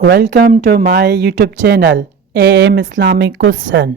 Welcome to my YouTube channel AM Islamic Question.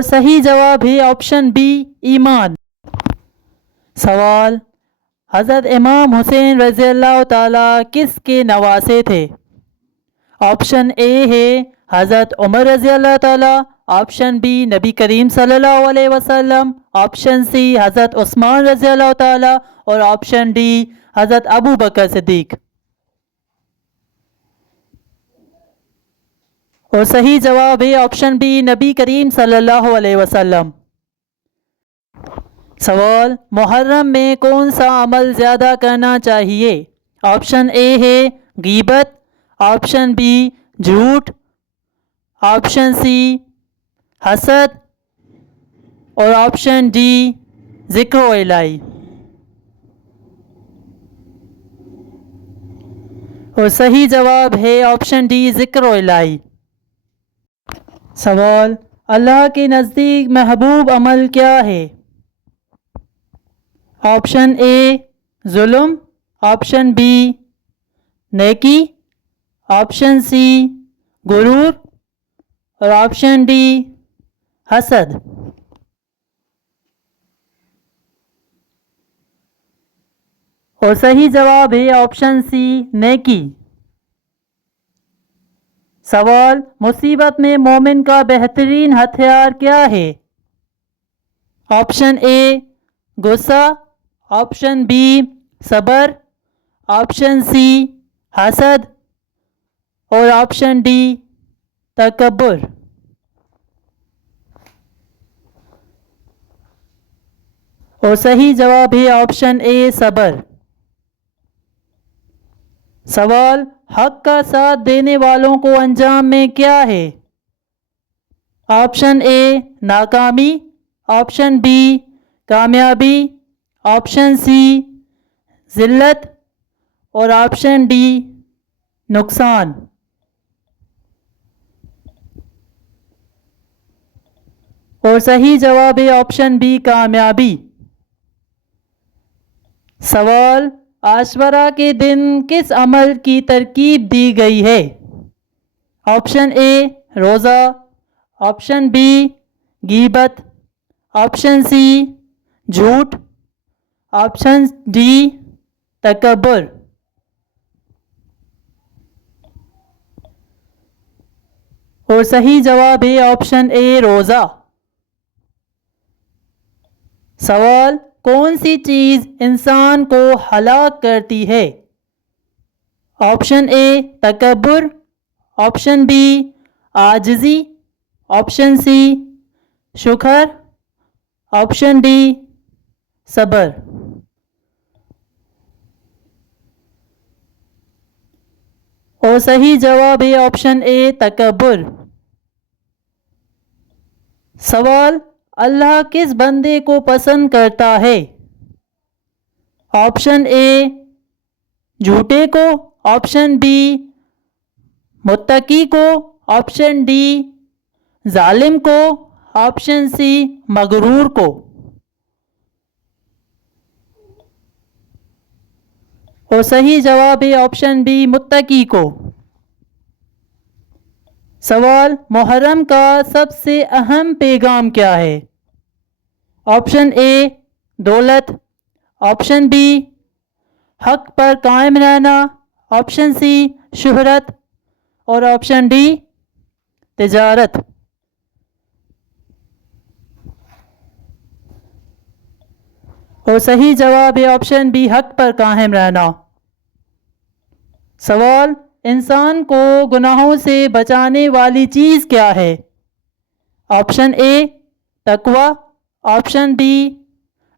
اور صحیح جواب ہے آپشن بی ایمان۔ سوال، حضرت امام حسین رضی اللہ تعالیٰ کس کے نواسے تھے؟ آپشن اے ہے حضرت عمر رضی اللہ تعالیٰ، آپشن بی نبی کریم صلی اللہ علیہ وسلم، آپشن سی حضرت عثمان رضی اللہ تعالیٰ، اور آپشن ڈی حضرت ابو بکر صدیق۔ اور صحیح جواب ہے آپشن بی نبی کریم صلی اللہ علیہ وسلم۔ سوال، محرم میں کون سا عمل زیادہ کرنا چاہیے؟ آپشن اے ہے غیبت، آپشن بی جھوٹ، آپشن سی حسد، اور آپشن ڈی ذکر و الہی۔ اور صحیح جواب ہے آپشن ڈی ذکر و الہی۔ سوال، اللہ کے نزدیک محبوب عمل کیا ہے؟ آپشن اے ظلم، آپشن بی نیکی، آپشن سی غرور، اور آپشن ڈی حسد۔ اور صحیح جواب ہے آپشن سی نیکی۔ سوال، مصیبت میں مومن کا بہترین ہتھیار کیا ہے؟ آپشن اے غصہ، آپشن بی صبر، آپشن سی حسد، اور آپشن ڈی تکبر۔ اور صحیح جواب ہے آپشن اے صبر۔ سوال، حق کا ساتھ دینے والوں کو انجام میں کیا ہے؟ آپشن اے ناکامی، آپشن بی کامیابی، آپشن سی ذلت، اور آپشن ڈی نقصان۔ اور صحیح جواب ہے آپشن بی کامیابی۔ سوال، عاشورہ کے دن کس عمل کی ترکیب دی گئی ہے؟ آپشن اے روزہ، آپشن بی غیبت، آپشن سی جھوٹ، آپشن ڈی تکبر۔ اور صحیح جواب ہے آپشن اے روزہ۔ سوال، کون سی چیز انسان کو ہلاک کرتی ہے؟ آپشن اے تکبر، آپشن بی عاجزی، آپشن سی شکر، آپشن ڈی صبر۔ اور صحیح جواب ہے آپشن اے تکبر۔ سوال، اللہ کس بندے کو پسند کرتا ہے؟ آپشن اے جھوٹے کو، آپشن بی متقی کو، آپشن ڈی ظالم کو، آپشن سی مغرور کو۔ اور صحیح جواب ہے آپشن بی متقی کو۔ سوال، محرم کا سب سے اہم پیغام کیا ہے؟ آپشن اے دولت، آپشن بی حق پر قائم رہنا، آپشن سی شہرت، اور آپشن ڈی تجارت۔ اور صحیح جواب ہے آپشن بی حق پر قائم رہنا۔ سوال، انسان کو گناہوں سے بچانے والی چیز کیا ہے؟ آپشن اے تقوی، آپشن بی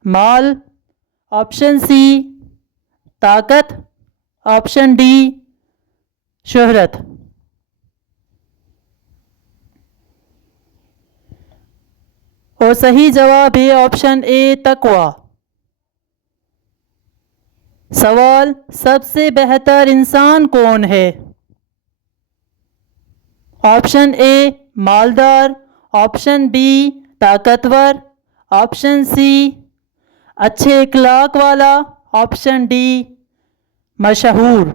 مال، آپشن سی طاقت، آپشن ڈی شہرت۔ اور صحیح جواب ہے آپشن اے تقوی۔ سوال، سب سے بہتر انسان کون ہے؟ آپشن اے مالدار، آپشن بی طاقتور، آپشن سی اچھے اخلاق والا، آپشن ڈی مشہور۔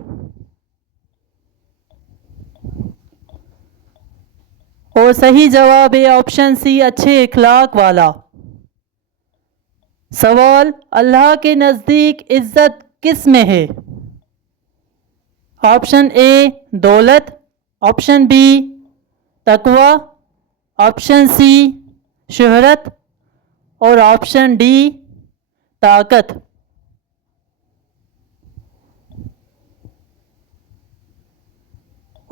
اور صحیح جواب ہے آپشن سی اچھے اخلاق والا۔ سوال، اللہ کے نزدیک عزت کس میں ہے؟ آپشن اے دولت، آپشن بی تقوی، آپشن سی شہرت اور آپشن ڈی طاقت۔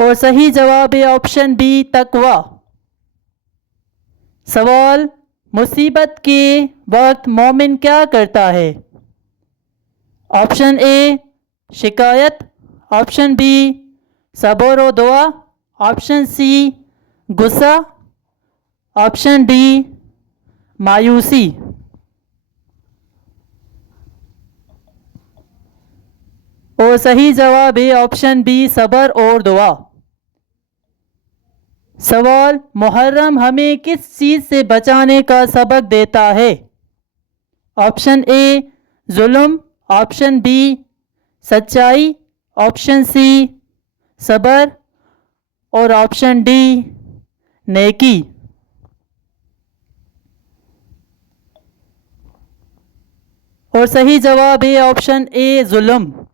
اور صحیح جواب ہے آپشن بی تقوی۔ سوال، مصیبت کے وقت مومن کیا کرتا ہے؟ آپشن اے شکایت، آپشن بی صبر و دعا، آپشن سی غصہ، آپشن ڈی مایوسی۔ اور صحیح جواب ہے آپشن بی صبر اور دعا۔ سوال، محرم ہمیں کس چیز سے بچانے کا سبق دیتا ہے؟ آپشن اے ظلم، آپشن بی سچائی، آپشن سی صبر اور آپشن ڈی نیکی۔ اور صحیح جواب ہے آپشن اے ظلم۔